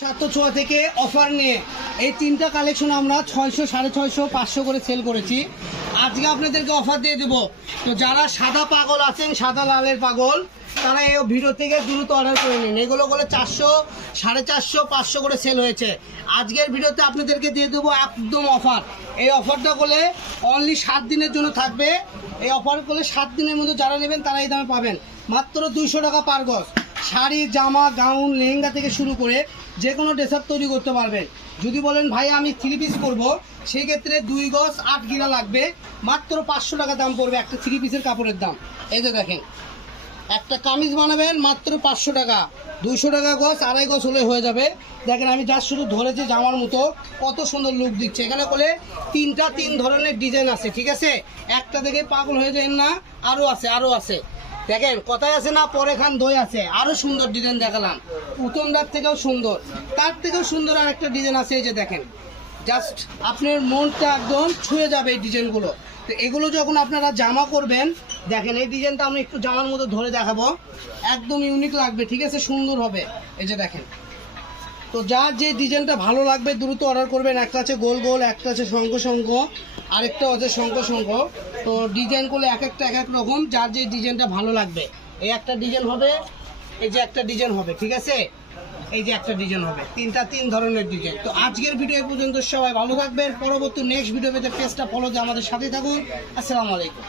700 থেকে অফার নিয়ে এই তিনটা কালেকশন আমরা 600, 650, 500 করে সেল করেছি। আজকে আপনাদেরকে অফার দিয়ে দেবো। তো যারা সাদা পাগল আছেন, সাদা লালের পাগল, তারা এই ভিডিও থেকে দ্রুত অর্ডার করে নিন। এগুলো করে 400, 450, 500 করে সেল হয়েছে। আজকের ভিডিওতে আপনাদেরকে দিয়ে দেবো একদম অফার। এই অফারটা করলে অনলি 7 দিনের জন্য থাকবে। এই অফার করলে 7 দিনের মধ্যে যারা নেবেন তারা এই দামে পাবেন, মাত্র 200 টাকা পার গজ। শাড়ি, জামা, গাউন, লেহেঙ্গা থেকে শুরু করে যে কোনো ড্রেস আপ তৈরি করতে পারবেন। যদি বলেন ভাই আমি 3 পিস করবো, সেই ক্ষেত্রে 2 গজ 8 গিরা লাগবে, মাত্র 500 টাকা দাম পড়বে একটা 3 পিসের কাপড়ের দাম। এই যে দেখেন, একটা কামিজ বানাবেন মাত্র 500 টাকা, 200 টাকা গজ, 2.5 গজ হলে হয়ে যাবে। দেখেন আমি যা শুধু ধরেছি জামার মতো, কত সুন্দর লুক দিচ্ছে। এখানে করে 3 ধরনের ডিজাইন আছে, ঠিক আছে? একটা দেখে পাগল হয়ে যায় না, আরও আছে। দেখেন কথায় আছে না, পরে খান দই আছে। আরো সুন্দর ডিজাইন দেখালাম, প্রথমটার থেকেও সুন্দর, তার থেকেও সুন্দর আর একটা ডিজাইন আছে। এই যে দেখেন, জাস্ট আপনার মনটা একদম ছুঁয়ে যাবে এই ডিজাইনগুলো। তো এগুলো যখন আপনারা জামা করবেন, দেখেন এই ডিজাইনটা আমি একটু জামার মতো ধরে দেখাবো, একদম ইউনিক লাগবে, ঠিক আছে? সুন্দর হবে। এই যে দেখেন, তো যার যে ডিজাইনটা ভালো লাগবে দ্রুত অর্ডার করবেন। একটা আছে গোল গোল, একটা আছে শঙ্খ, আরেকটা আছে শঙ্খ। তো ডিজাইনগুলো এক একটা এক এক রকম, যার যে ডিজাইনটা ভালো লাগবে। এই একটা ডিজাইন হবে, এই যে একটা ডিজাইন হবে, ঠিক আছে? এই যে একটা ডিজাইন হবে, 3 ধরনের ডিজাইন। তো আজকের ভিডিও এই পর্যন্ত, সবাই ভালো থাকবেন। পরবর্তী নেক্সট ভিডিও পেতে পেজটা ফলো দিয়ে আমাদের সাথে থাকুন। আসসালামু আলাইকুম।